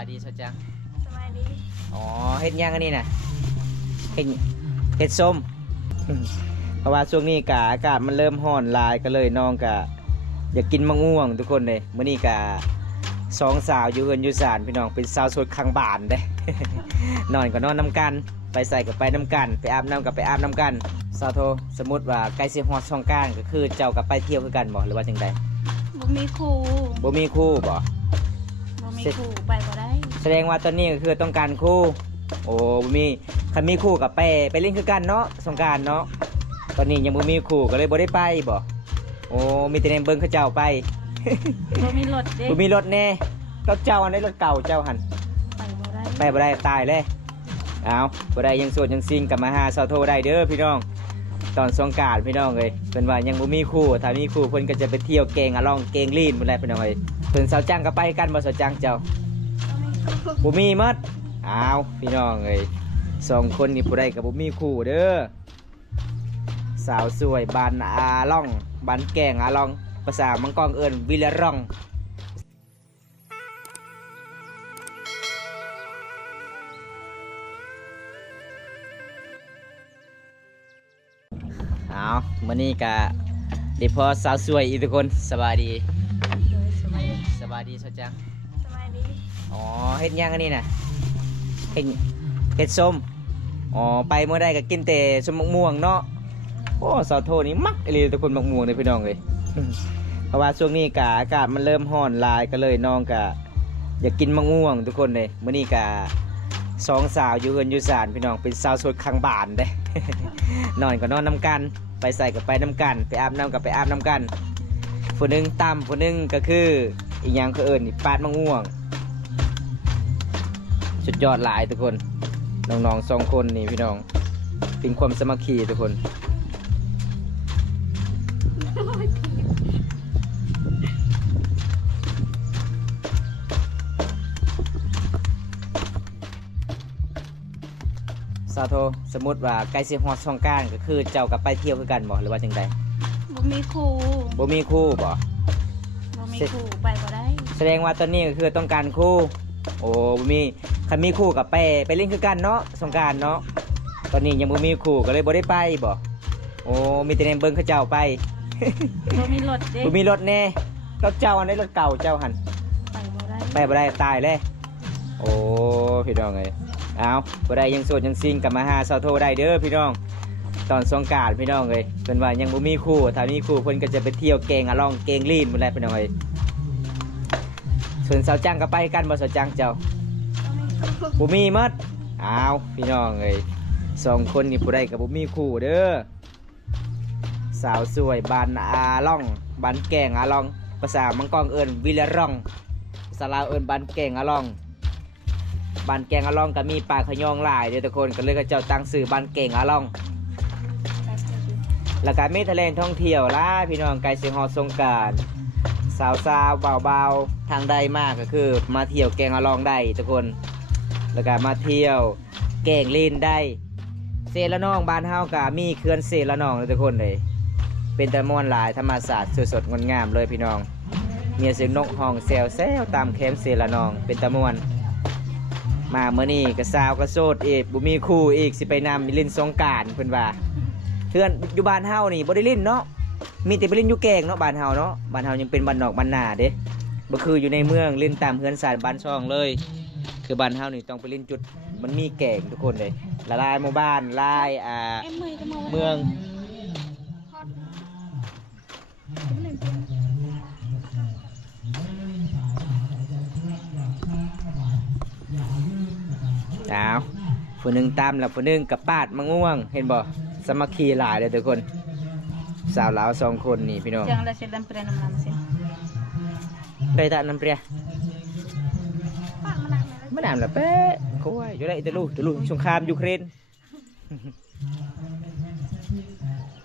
ายดีสดจังสบายดีอ๋อเฮ็ดย่างอันนี้น่ะเฮ็ดส้ม เพราะว่าช่วงนี้กะอากาศมันเริ่มร้อนหลายก็เลยน้องกะอยากกินมะม่วงทุกคนเลยมื้อนี้กะสองสาวอยู่เฮือนอยู่ศาลพี่น้องเป็นสาวโสดข้างบ้านเด้ นอนก็นอนน้ำกันไปใส่ก็ไปน้ำกันไปอาบน้ำก็ไปอาบน้ำกันสาวโทสมมุติว่าใกล้สิฮอดสงกรานต์ก็คือเจ้าก็ไปเที่ยวคือกันบ่หรือว่าจังใดบ่มีครูบ่มีคู่บ่บ่มีครูไปบ่ได้แสดงว่าตอนนี้ก็คือต้องการคู่โอ้บ่มีคันมีคู่กับไปเล่นคือกันเนาะสงกรานต์เนาะตอนนี้ยังบ่มีคู่ก็เลยบ่ได้ไปบ่โอ้มีแต่เนมเบิ่งเขาเจ้าไป บ่มีรถเด้บ่มีรถแน่รถเจ้าอันนี้รถเก่าเจ้าหั่นไปบ่ได้ตายเลยเอาบ่ได้ยังโสดยังซิงกลับมาหาสาวโทได้เด้อพี่น้องตอนสงกรานต์พี่น้องเอ้ยเพิ่นว่ายังบ่มีคู่ถ้ามีคู่เพิ่นก็จะไปเที่ยวเกงอะล่องเกงลีนพุ่นแหละพี่น้องเอ้ยเพิ่นสาวจังก็ไปกันบ่สาวจังเจ้าบ่มีหมดอ้าวพี่น้องเอ้ยสองคนนี่ผู้ใดก็บ่มีคู่เด้อสาวสวยบ้านอาล่องบ้านแกงอาล่องภาษามังกรเอิ้นวิลาร่องเอามื้อนี้ก็ได้พอสาวสวยอีกทุกคนสบายดีสบายดีสดจังสบายดีอ๋อเฮ็ดย่างอันนี้น่ะเฮ็ดส้มอ๋อไปเมื่อใดก็กินแต่ส้มมะม่วงเนาะโอ้สาวโทนี่มักอีหลีทุกคนมะม่วงเลยพี่น้องเอ้ย เพราะว่าช่วงนี้กะอากาศมันเริ่มร้อนหลายก็เลยน้องกะอยากกินมะม่วงทุกคนเลยมื้อนี้กะสองสาวอยู่เฮือนอยู่ศาลพี่น้องเป็นสาวโสดข้างบ้านเด้ นอนก็นอนน้ำกันไปใส่ก็ไปน้ำกันไปอาบน้ำก็ไปอาบน้ำกันผู้หนึงตำผู้หนึงก็คืออีกอย่างคือเอิญนี่ปาดมะม่วงสุดยอดหลายทุกคนน้องๆสองคนนี่พี่น้องเป็นความสามัคคีทุกคนสาวโทสมมุติว่าใกล้สิฮอดสงกรานต์ก็คือเจ้าก็ไปเที่ยวคือกันบ่หรือว่าจังใดบ่มีครูบ่มีคู่บ่บ่มีครูไปบ่ได้แสดงว่าตอนนี้ก็คือต้องการคู่โอ้บ่มีคันมีคู่กับไปเล่นคือกันเนาะสงกรานต์เนาะตอนนี้ยังบ่มีคู่ก็เลยบ่ได้ไปบ่โอ้มีแต่เนมเบิ่งเขาเจ้าไป บ่มีรถเด้บ่มีรถแน่รถเจ้าอันนี้รถเก่าเจ้าหั่นไปบ่ได้ตายเลยโอ้พี่น้องเอ้ยเอาบ่ได้ยังโสดยังซิงกลับมาหาสาวโทได้เด้อพี่น้องตอนสงกรานต์พี่น้องเอ้ยเพิ่นว่ายังบ่มีคู่ถ้ามีคู่เพิ่นก็จะไปเที่ยวเกงอะล่องเกงลีนพุ่นแหละพี่น้องเอ้ยส่วนสาวจังก็ไปกันบ่สาวจังเจ้าบ่มีหมดอ้าวพี่น้องเอ้ยสองคนนี่ผู้ใดก็บ่มีคู่เด้อสาวสวยบ้านอาล่องบ้านแกงอาล่องภาษามังกรเอิ้นวิลาร่องภาษาลาวเอิ้นบ้านแกงอาล่องบ้านแกงอาล่องก็มีปลาขยองหลายเด้อทุกคนก็เลยก็เจ้าตั้งชื่อบ้านแกงอาล่องแล้วก็มีทะเลท่องเที่ยวล่ะพี่น้องไกลสิฮอดสงกรานต์สาวๆเบาๆทางใดมากก็คือมาเที่ยวแกงอาล่องได้ทุกคนแล้วก็มาเที่ยวแกงลีนได้เซละนองบ้านเฮาก็มีเขื่อนเซละนองเลยทุกคนเลยเป็นตะม่วนหลายธรรมศาสตร์สดๆงดงามเลยพี่น้องมีเสียงนกห้องแซวๆตามแคมป์เซละนองเป็นตะม่วนมาเมื่อนี้ก็สาวก็โสดอีกบ่มีคู่อีกสิไปนำลินสงกรานต์เพิ่นว่าเพื่อนอยู่บ้านเฮานี่บ่ได้ลินเนาะมีแต่ไปลินอยู่แกงเนาะบ้านเฮาเนาะบ้านเฮายังเป็นบ้านนอกบ้านนาเด้บ่คืออยู่ในเมืองลินตามเฮือนศาลบ้านช่องเลยคือบ้านเฮานี่ต้องไปลินจุดมันมีแกงทุกคนเลยละลายหมู่บ้านลายเมืองอ้าวผู้หนึ่งตามแล้วผู้หนึ่งกับปาดมะม่วงเห็นบ่สามัคคีหลายเลยทุกคนสาวลาวสองคนนี่พี่น้อง Jangan lah sedang pernah nama sih. ได้ตาน้ำเปรี้ยมะนาวละเป๊ะเขาว่าอยู่ได้แต่ลูกสงครามยูเครน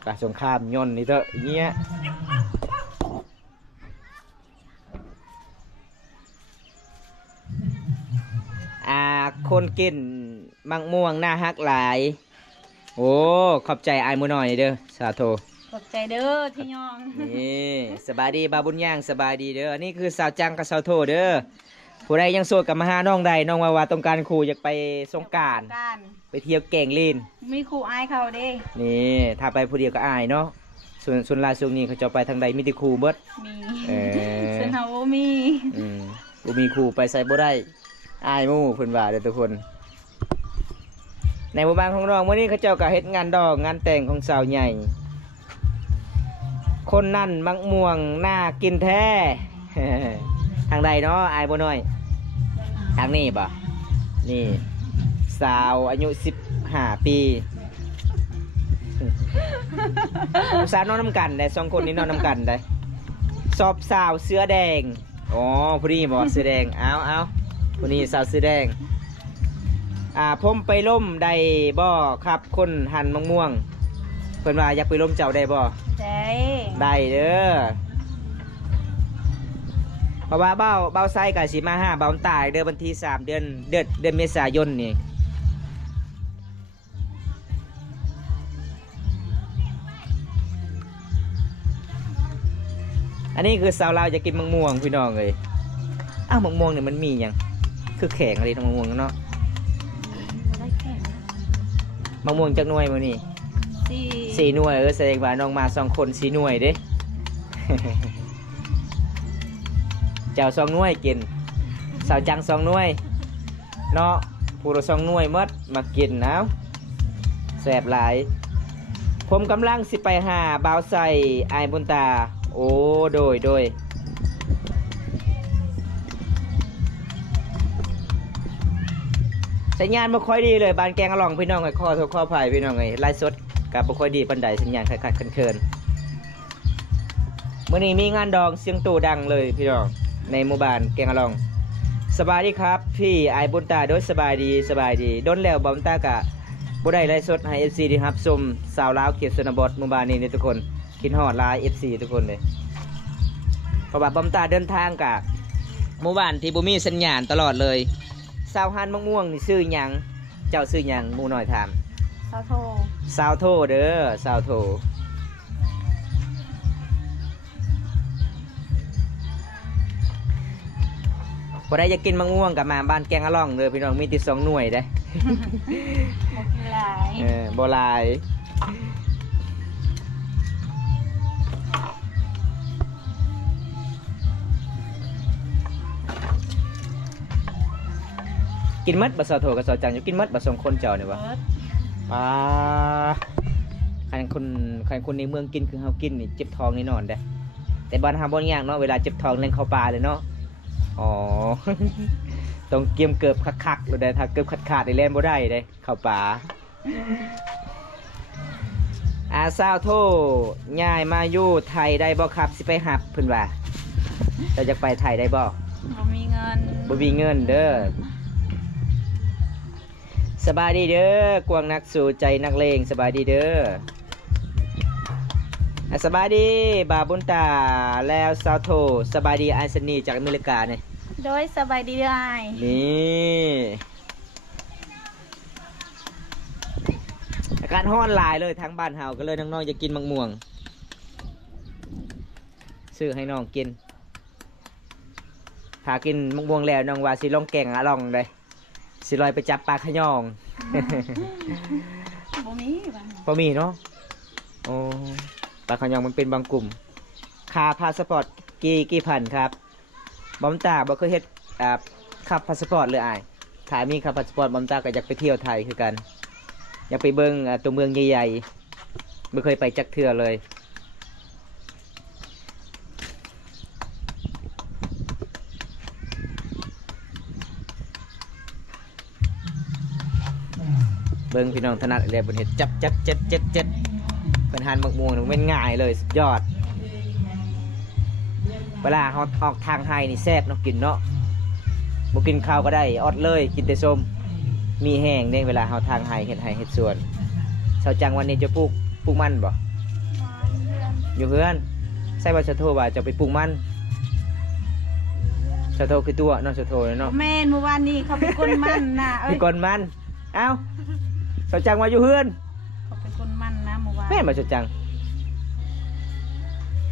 กะสงครามย่นนี่เถอะเงี้ยคนกินมังม่วงหน้าฮักหลายโอ้ขอบใจอายมือหน่อยเด้อสาโท ขอบใจเด้อที่ยองนี่สบายดีบาบุญย่างสบายดีเด้อนี่คือสาวจังกับสาวโทเด้อ ผู้ใดยังโสดกับมาหาน้องใดน้องว่าต้องการครูอยากไปสงกรานต์ การ ไปเที่ยวแก่งลีน มีครูอายเขาเด้ นี่ถ้าไปผู้เดียวก็อายเนาะส่วนลายช่วงนี้เขาจะไปทางใดมีแต่ครูเบิด มี เออ ส่วนเฮาบ่มี บ่มีครูไปใส่บ่ได้อายหมู่เพิ่นว่าเด้อทุกคน ในหมู่บ้านของน้องมื้อนี้เขาเจ้าก็เฮ็ดงานดอกงานแต่งของสาวใหญ่ คนนั่นมักม่วงน่ากินแท้ ทางใดเนาะอายบ่น้อย ทางนี้บ่นี่ สาวอายุ15 ปีผู้สาวนอนน้ำกันได้2คนนี้นอนน้ำกันได้สอบสาวเสื้อแดงอ๋อผู้นี้บ่เสื้อแดงเอาผู้นี้สาวเสื้อแดงผมไปล่มได้บ่ครับคนหันมะม่วงเพิ่นว่าอยากไปล่มเจ้าได้บ่ ได้ ได้เด้อเพราะว่าเบ้าไซกับสีมา5เบ้าตายเดือนวันที่3เดือนเมษายนนี่อันนี้คือสาวลาวจะกินมะม่วงพี่น้องเลยอ้าวมะม่วงเนี่ยมันมีอย่างคือแข็งอะไรทั้งมะม่วงเนาะ บ่ได้แข่ง มะม่วงจักหน่วยมื้อนี้ สี่ 4หน่วยแสดงว่าน้องมา2คน4หน่วยเด้ เจ้า2หน่วยกินสาวจัง2หน่วยเนาะผู้ละ2หน่วยหมดมากินเอาแซ่บหลายผมกำลังสิไปหาบ่าวใส่อายบุญตาโอ้โดยสัญญาณบ่ค่อยดีเลยบ้านแกงอล่องพี่น้องไอ้ข้อโทรข้อภัยพี่น้องไอ้ไลฟ์สดกับบ่ค่อยดีปานใดสัญญาณขาดๆเคินๆมื้อนี้มีงานดองเสียงตู่ดังเลยพี่น้องในหมู่บ้านแกงอล่องสบายดีครับพี่อายบุญตาโดยสบายดีโดนแล้วบ่บุญตากะบ่ได้ไลฟ์สดให้ FC ได้รับชมสาวลาวเขตชนบทหมู่บ้านนี้นี่ทุกคนคิดฮอดหลาย FC ทุกคนเลยเพราะว่าบ่บุญตาเดินทางกะหมู่บ้านที่บ่มีสัญญาณตลอดเลยสาวหันมะม่วงนี่ชื่อหยังเจ้าชื่อหยังหมู่น้อยถาม เสาโท สาวโทเด้อสาวโทพอได้จะกินมะม่วงกับมาบ้านแกงอล่องเลยพี่น้องมีติด2หน่วยได้ บ่กินหลาย บ่หลายกินมัดบะสาวโทกับสาวจังอยู่กินมัดบะ2คนเจ้าเนี่ยวะ เบิด ป้าคนในเมืองกินคือเฮากินนี่เจ็บท้องแน่นอนเด้แต่บ้านเฮาบ่ยากเนาะเวลาเจ็บท้องเล่นเข้าปลาเลยเนาะอ๋อ ต้องเกียมเกือบคักๆเลยได้ถ้าเกือบขาดๆได้เล่นบ่ได้เด้เข้าป่าสาวโทย้ายมาอยู่ไทยได้บ่ครับสิไปหับเพิ่นว่าเราจะไปไทยได้บ่ บ่มีเงิน บ่มีเงินเด้อสบายดีเด้อกวางนักสู่ใจนักเลงสบายดีเด้อสบายดีบาบุญตาแล้วสาวโทสบายดีไอซ์นีจากอเมริกาเนี่ย โดยสบายดีเด้ออ้าย นี่อากาศร้อนหลายเลยทั้งบ้านเฮาก็เลยน้องๆจะกินมะม่วงซื้อให้น้องกินถ้ากินมะม่วงแล้วน้องว่าสิลองแกงอะลองเลยสิลอยไปจับปลาขยอง บ่มีบ้าน พอมีเนาะโอ้ปลาขยองมันเป็นบางกลุ่มค่าพาสปอร์ตกี่พันครับบอมตาบ่เคยเฮ็ดขับพาสปอร์ตเลยอ้ายถ้ามีขับพาสปอร์ตบอมตาก็อยากไปเที่ยวไทยคือกันอยากไปเบิ่งตัวเมืองใหญ่ๆไม่เคยไปจักเทื่อเลยเบิ่งพี่น้องถนัดเลยบนเห็ดจับเจ็ดเป็นหันมะม่วงมันง่ายเลยสุดยอดเวลาเขาออกทางไฮนี่แซ่บเนาะกินเนาะบ่กินข้าวก็ได้อดเลยกินแต่ส้มมีแห้งเนี่ยเวลาเขาทางไฮเห็ดสวนชาวจังวันนี้จะปลูกมันบ่อยู่เพื่อนใส่ว่าชะโทว่าจะไปปลูกมันชะโทคือตัวเนาะชะโทเนาะ แม่นเมื่อวานนี้เขาไปก้นมันน่ะเอ้ มี ย ก้นมันเอ้าชาวจังว่าอยู่เพื่อน เขาไปก้นมันนะเมื่อวาน แม่มาชาวจัง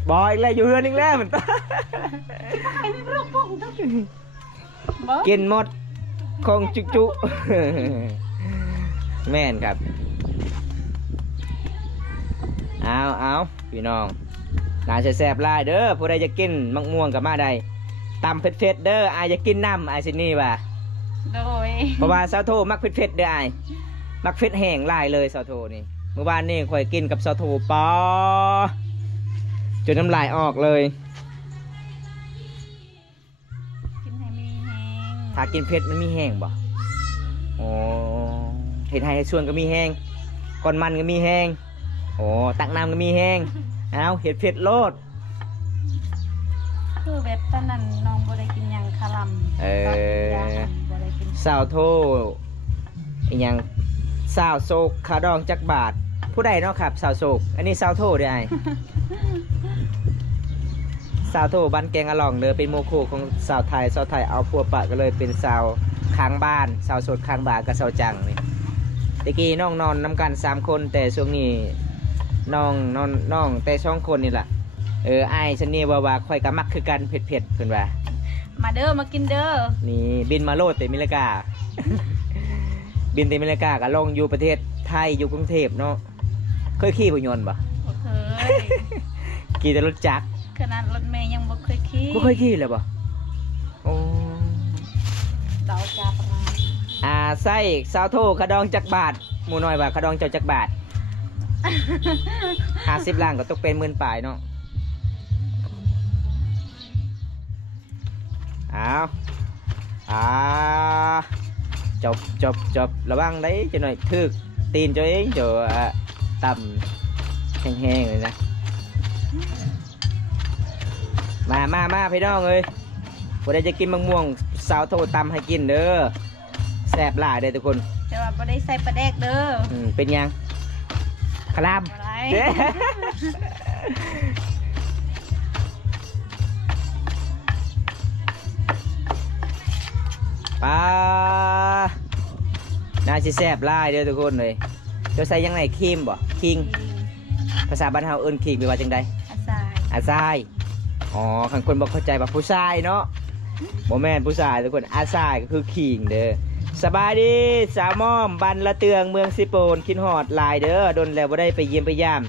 บอยอีกแล้วอยู่เพื่อนอีกแล้วมัน ไอ้นี่เราพวกต้อง บ่ กินหมดคงจุจุ แม่นครับเอาพี่น้องน่าจะแซ่บหลายเด้อผู้ใดจะกินมักม่วงกับมาได้ตำเผ็ดๆเด้ออายจะกินน้ำอายสินี่ว่ะ โดย เพราะว่าซาวโทมักเผ็ดๆเด้ออายมักเผ็ดแห้งหลายเลยซาวโทนี่เมื่อวานนี่ข่อยกินกับซาวโทปอจนน้ำลายออกเลย กินให้มีแฮง ถ้ากินเผ็ดมันมีแห้งบ่อ๋อเห็ดไห้ส่วนก็มีแห้งก้อนมันก็มีแห้งโอ้ตักน้ำก็มีแห้งเอาเห็ดเผ็ดโลด คือแบบตอนนั้นน้องบ่ได้กินหยังคาลัมตอนกินยาบ่ได้กิน สาวโทอีหยังสาวโศกขาดองจักบาทผู้ใดเนาะครับสาวโศกอันนี้สาวโทเด้อไอ้ สาวโทบ้านแกงอลองเลยเป็นโมโคของสาวไทยเอาพัวปะก็เลยเป็นสาวค้างบ้านสาวโสดค้างบ้านกับสาวจังนี่ตะกี้น้องนอนนำกัน3 คนแต่ช่วงนี้น้องแต่2 คนนี่แหละไอ้ฉันนี่ว่าค่อยกะมักคือกันเผ็ดเพิ่นว่า มาเด้อมากินเด้อ นี่บินมาโลดแต่มิลกา บินแต่มิลกาก็ลงอยู่ประเทศไทยอยู่กรุงเทพเนาะเคยขี่รถยนต์ปะ บ่เคย ขี่แต่รถจักร ขนาดรถเมย์ยังบ่เคยขี่ บ่เคยขี่เลยปะโอ้ เดาจาประมาณ ไส้สาวโทขะดองจักบาทหมูน้อยว่าขะดองเจ้าจักบาท 50 ล้านก็ตกเป็น10,000ปลายเนาะเอาจบระวังได้จะหน่อยทึกตีนตัวเองเดี๋ยวต่ำแห้งๆเลยนะมาพี่น้องเอ้ยพอได้จะกินมะม่วงสาวโทตำให้กินเด้อแซ่บหลายเด้อทุกคน แต่ว่าบ่ได้ใส่ปลาแดกเด้อ เป็นยังคลาม บ่ได้ เด้ปลาน่าสิแซ่บหลายเด้อทุกคนเลยเจ้าใส่ยังไงครีมบ่คิงภาษาบ้านเฮาเอิ้นคิงหรือว่าจังใด อาซาย อาซายอ๋อคันคนบอกเข้าใจว่าผู้ชายเนาะโมแมนผู้ชายทุกคนอาซายก็คือขิงเด้อสบายดีสาวม่อมบันละเตืองเมืองสิโปนคินหอดหลายเด้อโดนแล้วบ่ได้ไปเยี่ยมไปยาม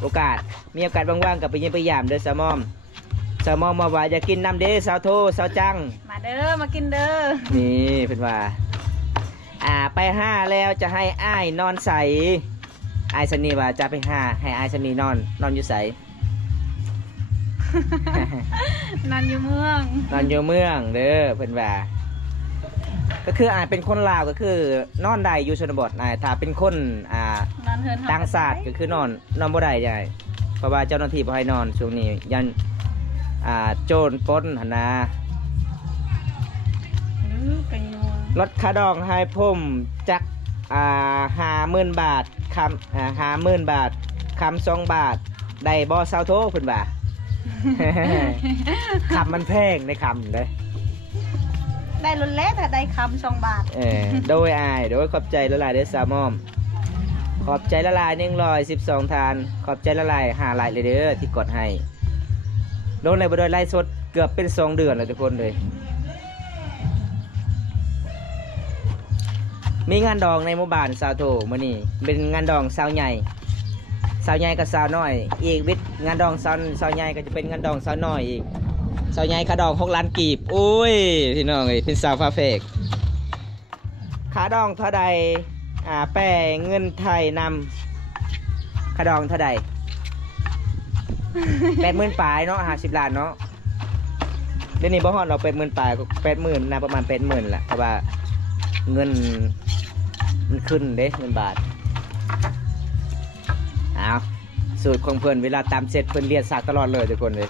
โอกาสมีโอกาสว่างๆกับไปเยี่ยมไปยามเด้อสาวม่อมมาว่าอยากกินน้ำเด้อสาวโทสาวจัง มาเด้อมากินเด้อ นี่เพิ่นว่าไป5แล้วจะให้อ้ายนอนใสอ้ายสนีว่าจะไป5ให้อ้ายสนีนอนอยู่ใส นอนอยู่เมือง นอนอยู่เมืองเด้อเพิ่นว่าก็คือเป็นคนลาวก็คือนอนได้อยู่ชนบทถ้าเป็นคนนอนเฮิน ต่างชาติก็คือนอนบ่ได้ใหญ่เพราะว่าเจ้าหน้าที่บ่ให้นอนช่วงนี้ยันโจรปล้นหั่นนะ เป็นนัว รถคาดองให้ผมจัก50,000 บาทคำ50,000 บาทคำ2 บาทได้บ่เซาโทเพิ่นว่า คำมันแพงในคำเลย ได้รุ่นเล็กถ้าได้คำ2 บาท โดยโดยขอบใจละลายเด้อสาวมอมขอบใจละลาย112 ทานขอบใจละลาย5ลายเลยเด้อที่กดให้โดนเลยบ่โดยไล่สดเกือบเป็น2 เดือนแล้วทุกคนเลยมีงานดองในหมู่บ้านสาวโทมื้อนี้เป็นงานดองสาวใหญ่กับสาวน้อยอีกวิทย์งานดองสาวใหญ่ก็จะเป็นงานดองสาวน้อยอีกสาวใหญ่ขาดอง6 ล้านกีบโอ้ยพี่น้องเอ้ยเป็นสาวฟ้าเฟกขาดองเท่าใดแป้เงินไทยนำขาดองเท่าใด 80,000 ปลายเนาะ50 ล้านเนาะเดี๋ยวนี้บ่ฮอดเรา80,000 ปลายก็80,000นะประมาณ80,000แหละเพราะว่าเงินมันขึ้นเด้เงินบาทเอาสูตรของเพื่อนเวลาตามเสร็จเพื่อนเรียนสากตลอดเลยทุกคนเลย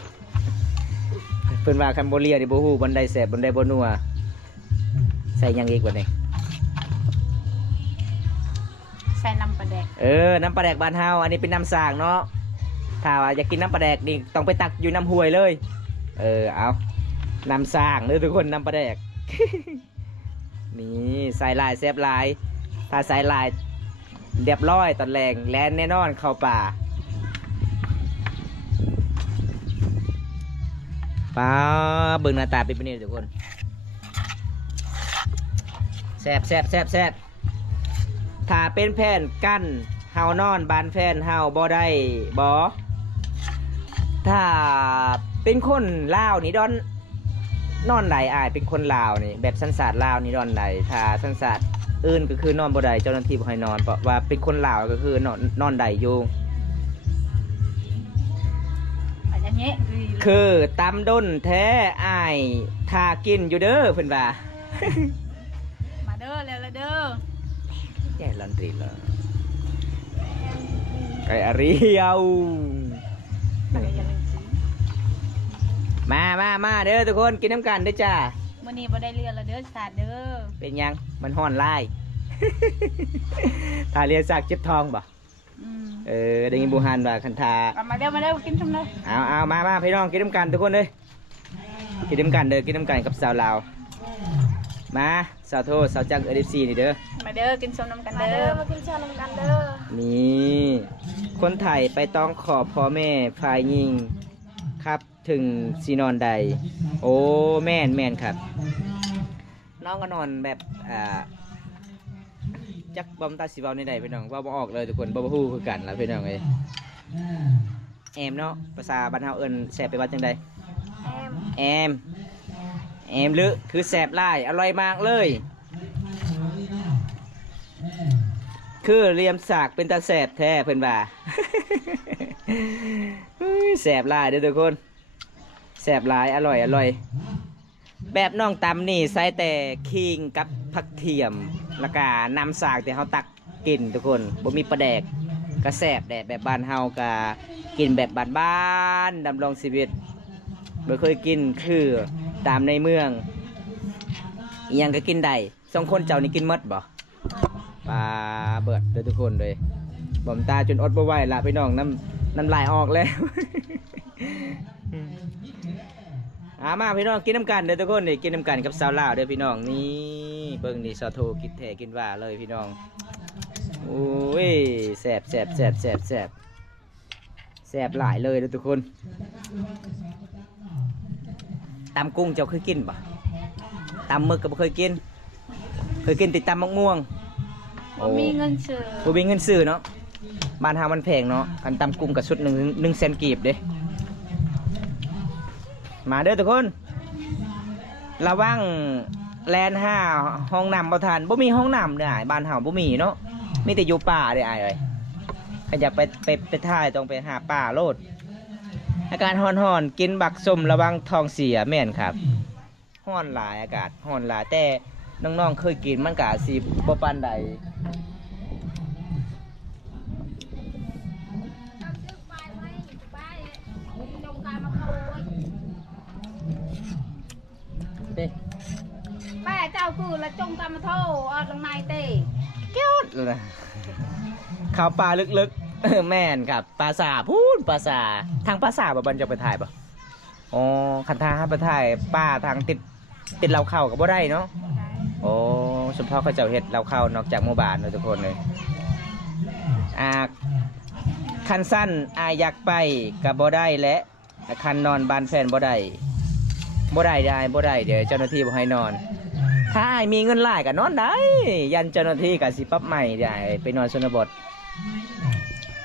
เพื่อนว่าคันโบเลียนี่โบฮูบันไดแสบบันไดโบนัวใส่ยังอีกวันนี้ ใส่น้ำปลาแดก น้ำปลาแดกบ้านเฮาอันนี้เป็นน้ำสางเนาะถ้าว่าอยากกินน้ำปลาแดกนี่ต้องไปตักอยู่น้ำห้วยเลยเอาน้ำสางเลยทุกคนน้ำปลาแดก นี่ใส่ลายแซบลายถ้าใส่ลายเรียบร้อยตอนแรงแลนแน่นอนเข้าป่าป้าเบิ่งหน้าตาเป็นแบบนี้ทุกคน แซ่บแซ่บแซ่บแซ่บถ้าเป็นแฟนกันเฮานอนบ้านแฟนเฮาบ่ได้บ่ถ้าเป็นคนลาวนี่ดอนนอนใดอ้ายเป็นคนลาวนี่แบบสัญชาติลาวนี่นอนใดถ้าสัญชาติอื่นก็คือนอนบ่ได้เจ้าหน้าที่บ่ให้นอนเพราะว่าเป็นคนลาวก็คือนอนใดอยู่ อย่างเงี้ย คือตำด้นแท้อ้ายทากินอยู่เด้อเพิ่นว่า มาเด้อแล้วละเด้อ แย่ลันตรีเลยไก่อาริเยวมาเด้อทุกคนกินน้ำกันเด้อจ้า มื้อนี้บ่ได้เรือละเด้อสาดเด้อ เป็นยังมันห่อนไล่ ทาเรียนสักเจ็บทองบ่ได้ยินบูฮันว่าคันทา มาเด้อกินชมเด้อ เอามาพี่น้องกินน้ำกันทุกคนเลยกินน้ำกันเด้อกินน้ำกันกับสาวลาวมาสาวโทสาวจังFCนี่เด้อ มาเด้อกินชมน้ำกันเด้อมากินชมน้ำกันเด้อ นี่คนไทยไปต้องขอบพ่อแม่ฝ่ายหญิงครับถึงสีนอนใดโอ้แม่นครับน้องก็นอนแบบจักบอมตาสีเบาในใดพี่น้องว่าบ่ออกเลยทุกคนบ่ฮู้คือกันแล้วพี่น้องเอ้ยแอมเนาะภาษาบ้านเฮาเอิ้นแซ่บไปว่าจังใดแอมลึคือแซ่บหลายอร่อยมากเลยคือเลียมสากเป็นตาแสบแท้เพิ่นว่า แสบหลายเด้อทุกคนแสบหลายอร่อยแบบน้องตำนี่ใส่แต่ขิงกับผักเทียมแล้วก็น้ำสากที่เฮาตักกินทุกคนบ่มีปลาแดกก็แสบแดดแบบบ้านเฮาก็กินแบบบ้านๆดำรงชีวิตบ่เคยกินคือตามในเมืองอีหยังก็กินได้สองคนเจ้านี่กินหมดบ่ปลาเบิดเลยทุกคนเลยบ่มตาจนอดบ่ไหวละพี่น้องน้ำลายออกแล้ว มาพี่น้องกินน้ำกันเด้อทุกคนนี่กินน้ำกันกับสาวลาวเด้อพี่น้องนี่เบิ่งนี่สาวโทกินแท้กินว่าเลยพี่น้องโอ้ยแซ่บหลายเลยเด้อทุกคนตำกุ้งเจ้าเคยกินปะตำหมึกก็บ่เคยกินติดตำมะม่วงบ่มีเงินซื้อ บ่มีเงินซื้อเนาะบ้านเฮามันแพงเนาะคันตำกุ้งกับชุด1แสนกีบเด้มาเด้อทุกคนระวังแลนห้าห้องน้ำบ่ทันบ่มีห้องน้ำเด้อบ้านเฮาบ่มีเนาะมีแต่อยู่ป่าเด้ออ้ายเอ้ยถ้าอยากไปถ่ายต้องไปหาป่าโลดอากาศร้อนๆกินบักส้มระวังท้องเสียแม่นครับร้อนหลายอากาศร้อนหลายแต่น้องๆเคยกินมันก็สิบ่ปานใดป้าเจ้าคือละจงตามมาโทอดลงในเต้เกี้ยวเลยข้าวปลาลึกๆ แม่นครับปลาสาพูดปลาสาทางปลาสาบ่บันจะไปถ่ายป่ะอ๋อคันทางให้ไปถ่ายป้าทางติดเราเข้ากับบ่ได้เนาะโอ้เฉพาะเขาเจ้าเฮ็ดเราเข้านอกจากหมู่บ้านเลยทุกคนเลยคันสั้นอยากไปกับบ่ได้และคันนอนบ้านแฟนบ่ได้เดี๋ยวเจ้าหน้าที่บ่ให้นอนถ้ามีเงินหลายก็นอนได้ยันเจ้าหน้าที่ก็สิปรับใหม่ได้ไปนอนชนบท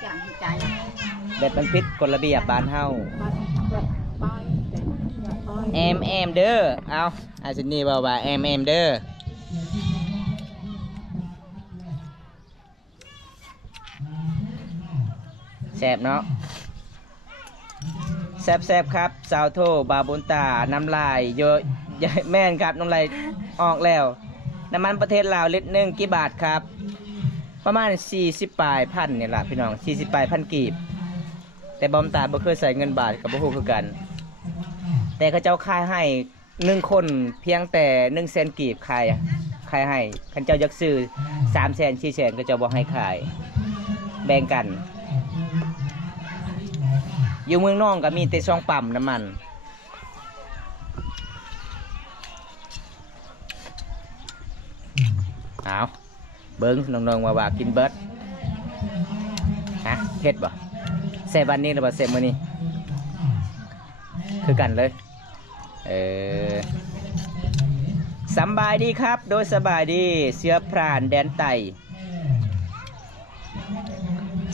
อย่างใจ แบบมันผิดกฎระเบียบบ้านเฮาแอมเด้อเอาอาซินี่บอกว่าแอมเด้อแซ่บเนาะแซ่บครับสาวโทบาบุนตาน้ำลายเยอะแม่นครับน้ำลายออกแล้วน้ำมันประเทศลาวลิตรนึงกี่บาทครับประมาณ40 ปลายพันเนี่ยล่ะพี่น้อง40 ปลายพันกีบแต่บอมตาบ่เคยใส่เงินบาทกับบ่ฮู้คือกันแต่เขาเจ้าขายให้1คนเพียงแต่1แสนกีบขายให้คันเจ้าอยากซื้อ3แสน4แสนก็เจ้าบ่ให้ขายแบ่งกันอยู่เมืองน้องก็มีแต่ช่องปั๊มน้ำมันเอาเบิ้งน้องๆว่ากินเบิร์ดฮะเผ็ดบ่เซบันนี้หรือเปล่าเซมื้อนี้คือกันเลยแ สบายดีครับโดยสบายดีเสือพรานแดนไต่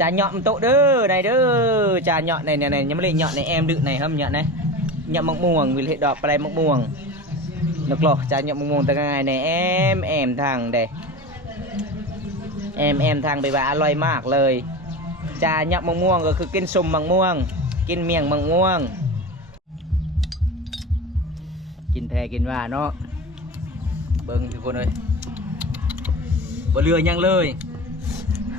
จานเหาะมันโตเด้อในเด้อจานเหาะในยังไม่เลยเหาะในแอมดึกในครับเหาะในเหาะมะม่วงวิลเหดอกปลายมะม่วงนกหลอกจานเหาะมะม่วงแต่ไงในแอมทางเด้แอมทางไปว่าอร่อยมากเลยจานเหาะมะม่วงก็คือกินส้มมะม่วงกินเมี่ยงมะม่วงกินแทกินว่าเนาะเบิ้งทุกคนเลยบ่เรือยังเลย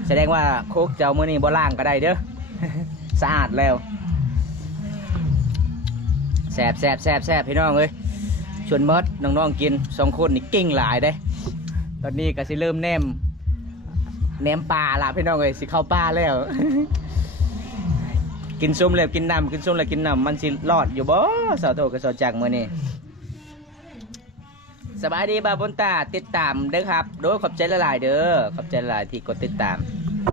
แสดงว่าโคกเจ้ามื้อนี้บ่ล่างก็ได้เด้อ สะอาดแล้วแซ่บพี่น้องเอ้ยชวนมดน้องๆกิน2คนนี่เก่งหลายเด้ตอนนี้ก็สิเริ่มแนมปลาละพี่น้องเอ้ยสิเข้าป่าแล้ว กินส้มแล้วกินน้ำกินส้มแล้วกินน้ำมันสิรอดอยู่บ่สาวโตกับสาวจักมื้อนี้สบายดีบาบนตาติดตามเด้อครับโดยขอบใจหลายๆเด้อขอบใจหลายที่กดติดตาม